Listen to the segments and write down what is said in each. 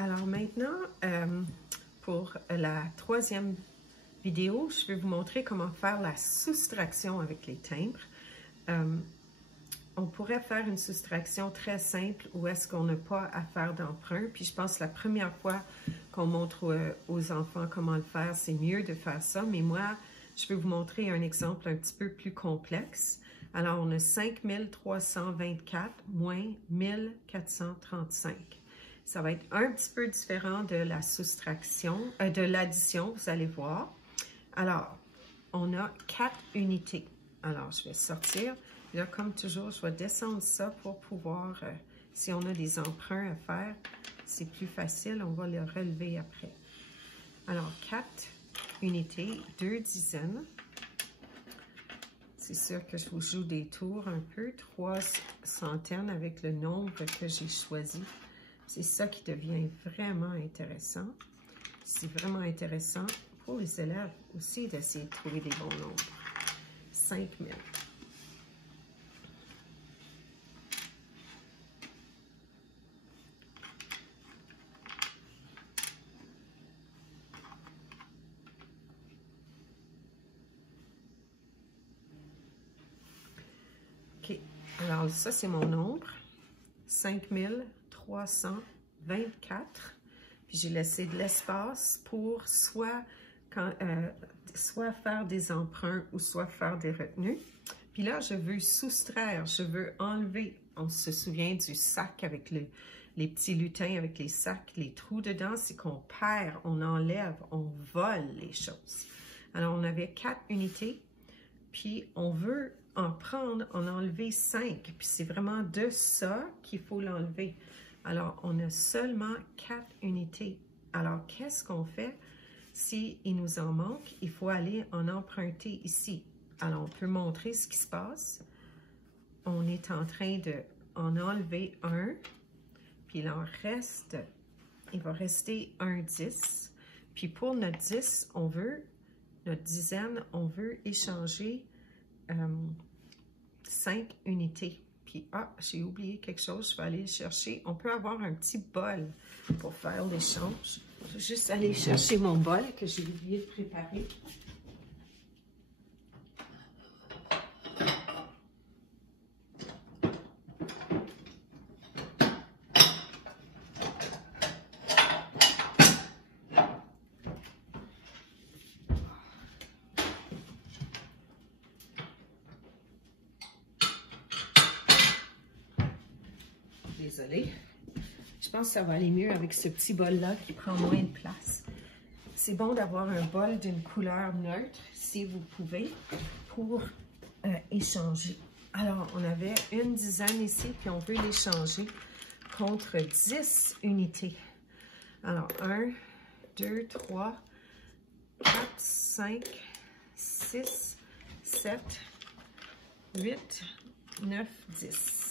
Alors maintenant, pour la troisième vidéo, je vais vous montrer comment faire la soustraction avec les timbres. On pourrait faire une soustraction très simple où est-ce qu'on n'a pas à faire d'emprunt. Puis je pense que la première fois qu'on montre aux enfants comment le faire, c'est mieux de faire ça. Mais moi, je vais vous montrer un exemple un petit peu plus complexe. Alors, on a 5324 moins 1435. Ça va être un petit peu différent de la soustraction, de l'addition, vous allez voir. Alors, on a 4 unités. Alors, je vais sortir. Là, comme toujours, je vais descendre ça pour pouvoir, si on a des emprunts à faire, c'est plus facile, on va le relever après. Alors, 4 unités, 2 dizaines. C'est sûr que je vous joue des tours un peu, 3 centaines avec le nombre que j'ai choisi. C'est ça qui devient vraiment intéressant. C'est vraiment intéressant pour les élèves aussi d'essayer de trouver des bons nombres. 5000. OK. Alors, ça, c'est mon nombre. 5324. Puis, j'ai laissé de l'espace pour soit faire des emprunts ou soit faire des retenues. Puis là, je veux soustraire, je veux enlever. On se souvient du sac avec les petits lutins, avec les sacs, les trous dedans. C'est qu'on perd, on enlève, on vole les choses. Alors, on avait 4 unités. Puis, on veut en enlever 5. Puis, c'est vraiment de ça qu'il faut l'enlever. Alors, on a seulement 4 unités. Alors, qu'est-ce qu'on fait? S'il nous en manque, il faut aller en emprunter ici. Alors, on peut montrer ce qui se passe. On est en train d'en enlever un. Puis, il en reste, il va rester un 10. Puis, pour notre 10, notre dizaine, on veut échanger 5 unités. Puis, j'ai oublié quelque chose, je vais aller le chercher. On peut avoir un petit bol pour faire l'échange. Je vais juste aller chercher mon bol que j'ai oublié de préparer. Désolée. Je pense que ça va aller mieux avec ce petit bol-là qui prend moins de place. C'est bon d'avoir un bol d'une couleur neutre, si vous pouvez, pour échanger. Alors, on avait une dizaine ici, puis on veut l'échanger contre 10 unités. Alors, 1, 2, 3, 4, 5, 6, 7, 8, 9, 10.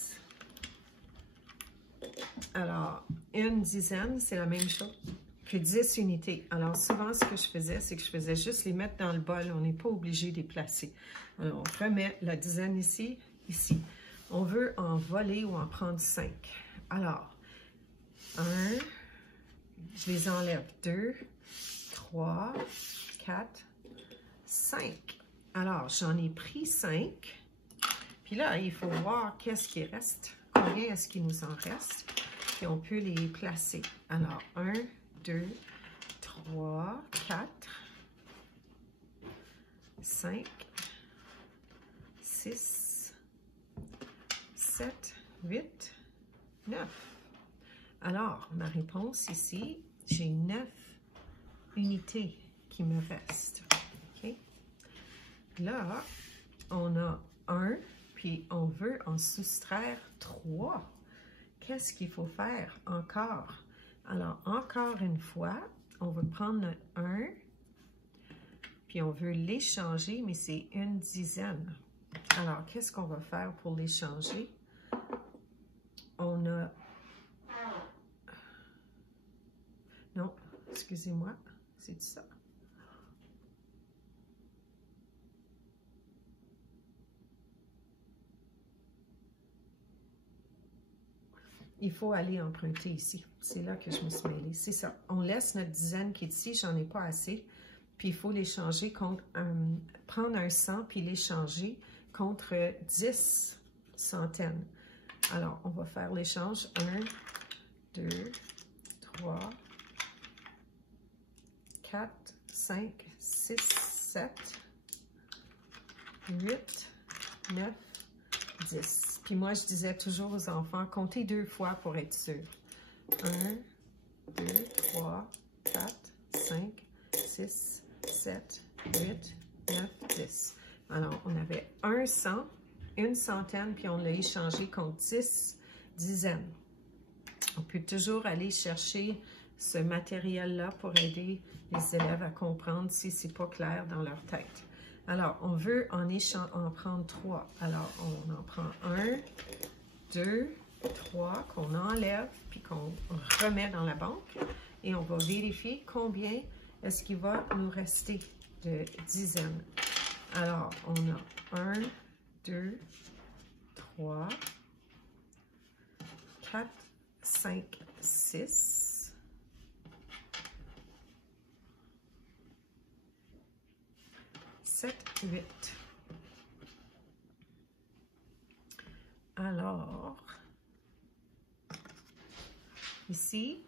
Alors, une dizaine, c'est la même chose que 10 unités. Alors, souvent, ce que je faisais, c'est que je faisais juste les mettre dans le bol. On n'est pas obligé de les placer. Alors, on remet la dizaine ici, ici. On veut en voler ou en prendre 5. Alors, 1, je les enlève. 2, 3, 4, 5. Alors, j'en ai pris 5. Puis là, il faut voir qu'est-ce qui reste. Combien est-ce qu'il nous en reste? Puis on peut les placer. Alors, 1, 2, 3, 4, 5, 6, 7, 8, 9. Alors, ma réponse ici, j'ai 9 unités qui me restent. OK? Là, on a 1, puis on veut en soustraire 3. Qu'est-ce qu'il faut faire encore? Alors, encore une fois, on va prendre notre 1, puis on veut l'échanger, mais c'est une dizaine. Alors, qu'est-ce qu'on va faire pour l'échanger? On a... Non, excusez-moi, c'est ça. il faut aller emprunter ici. C'est là que je me suis mêlée. C'est ça. On laisse notre dizaine qui est ici. J'en ai pas assez. Puis il faut l'échanger contre prendre un 100 puis l'échanger contre 10 centaines. Alors, on va faire l'échange. 1, 2, 3, 4, 5, 6, 7, 8, 9, 10. Puis moi, je disais toujours aux enfants, comptez 2 fois pour être sûr. 1, 2, 3, 4, 5, 6, 7, 8, 9, 10. Alors, on avait un 100, une centaine, puis on l'a échangé contre 10 dizaines. On peut toujours aller chercher ce matériel-là pour aider les élèves à comprendre si ce n'est pas clair dans leur tête. Alors, on veut en prendre 3. Alors, on en prend 1, 2, 3 qu'on enlève puis qu'on remet dans la banque. Et on va vérifier combien est-ce qu'il va nous rester de dizaines. Alors, on a 1, 2, 3, 4, 5, 6, 7, 8. Alors, ici,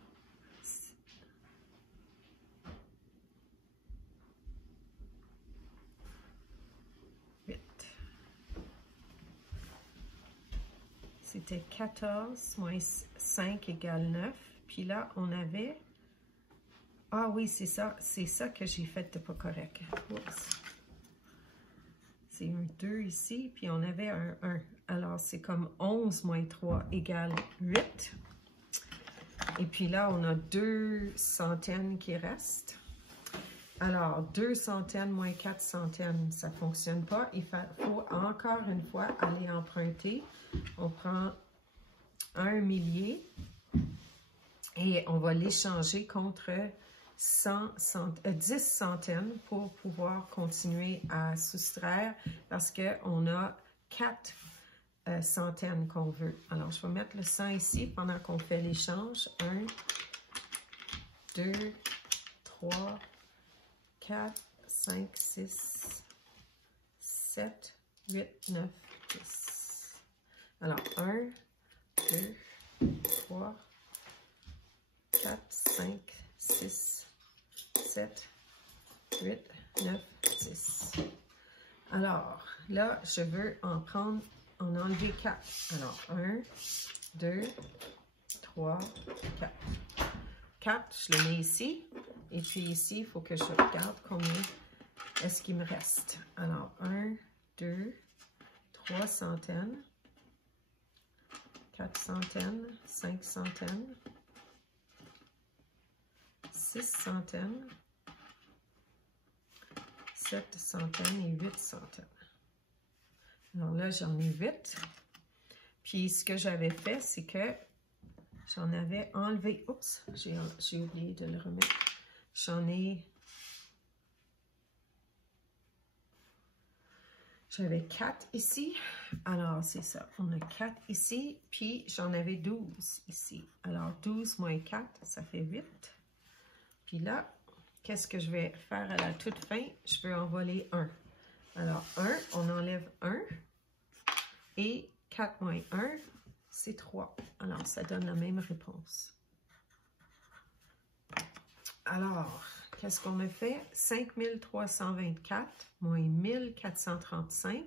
c'était 14 moins 5 égale 9. Puis là, on avait... Ah oui, c'est ça que j'ai fait de pas correct. Oups. C'est un 2 ici, puis on avait un 1. Alors, c'est comme 11 moins 3 égale 8. Et puis là, on a 2 centaines qui restent. Alors, 2 centaines moins 4 centaines, ça ne fonctionne pas. Il faut encore une fois aller emprunter. On prend un millier et on va l'échanger contre 10 centaines pour pouvoir continuer à soustraire parce qu'on a 4 centaines qu'on veut. Alors, je vais mettre le 100 ici pendant qu'on fait l'échange. 1, 2, 3, 4, 5, 6, 7, 8, 9, 10. Alors, 1, 2, 3, 4, 5, 6, 7, 8, 9, 10. Alors, là, je veux en enlever 4. Alors, 1, 2, 3, 4. 4, je le mets ici. Et puis ici, il faut que je regarde combien est-ce qu'il me reste. Alors, 1, 2, 3 centaines, 4 centaines, 5 centaines, 6 centaines, 7 centaines et 8 centaines. Alors là, j'en ai 8. Puis ce que j'avais fait, c'est que j'en avais enlevé. Oups, j'ai oublié de le remettre. J'avais 4 ici. Alors, c'est ça. On a 4 ici. Puis, j'en avais 12 ici. Alors, 12 moins 4, ça fait 8. Puis là, qu'est-ce que je vais faire à la toute fin? Je veux envoler 1. Alors, 1, on enlève 1. Et 4 moins 1, c'est 3. Alors, ça donne la même réponse. Alors, qu'est-ce qu'on a fait? 5324 moins 1435,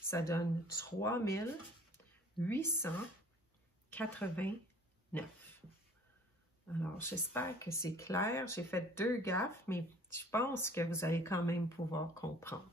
ça donne 3889. Alors, j'espère que c'est clair. J'ai fait 2 gaffes, mais je pense que vous allez quand même pouvoir comprendre.